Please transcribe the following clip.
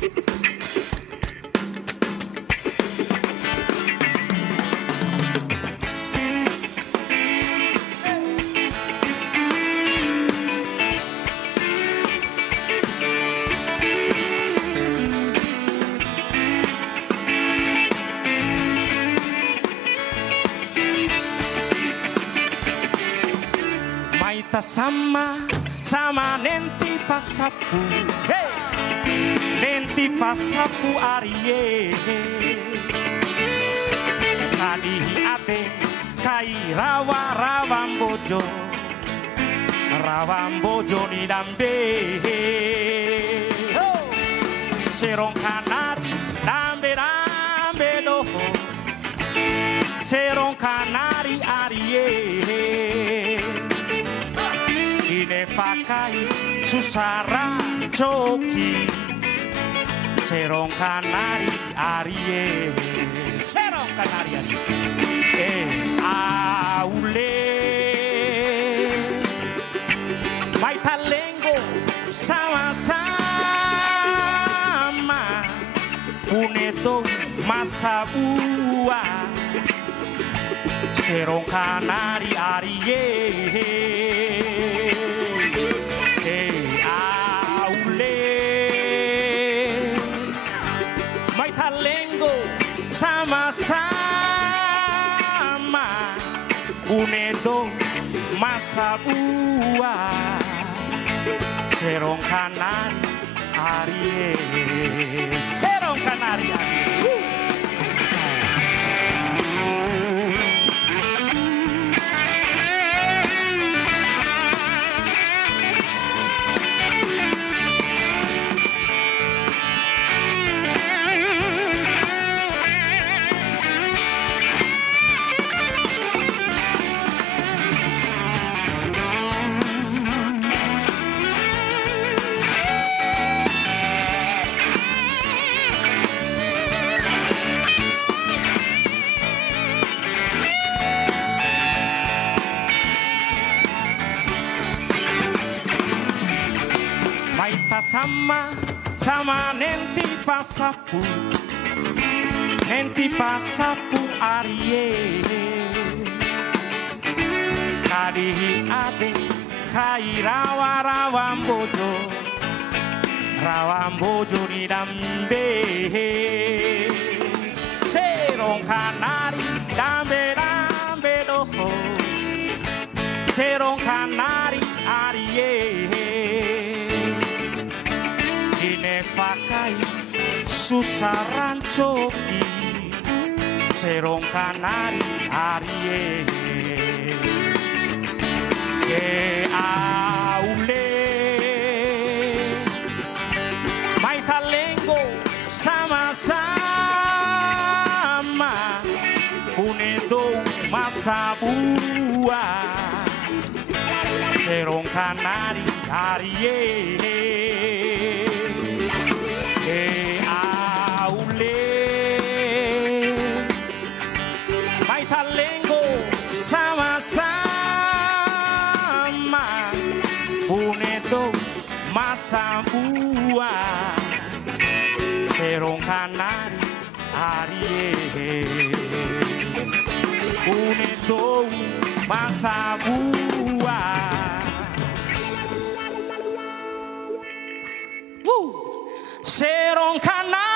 Maita sama nenti pasapu, hey, nenti pasapu arie, kadihi ate kai rawam bojo ni dambe, oh, serong kanari dambe doho, serong kanari arie. Ine fakai susara coki serong kanari arie serong kanari arie aule mai talengo sama-sama puneto masa bua serong kanari arie sama-sama unedo masa bua serong kanan arie serong kanari arie sama nenti pasapu arie kadihi ate kai rawam bojo ni dambe serong kanari dambe doho serong kanari arie ine fakai susaran coki serong kanari arie aule mai talengo sama-sama punedo masa bua serong kanari arie talengo sama-sama punedo masa bua serong kanari arie punedo masa bua serong kanari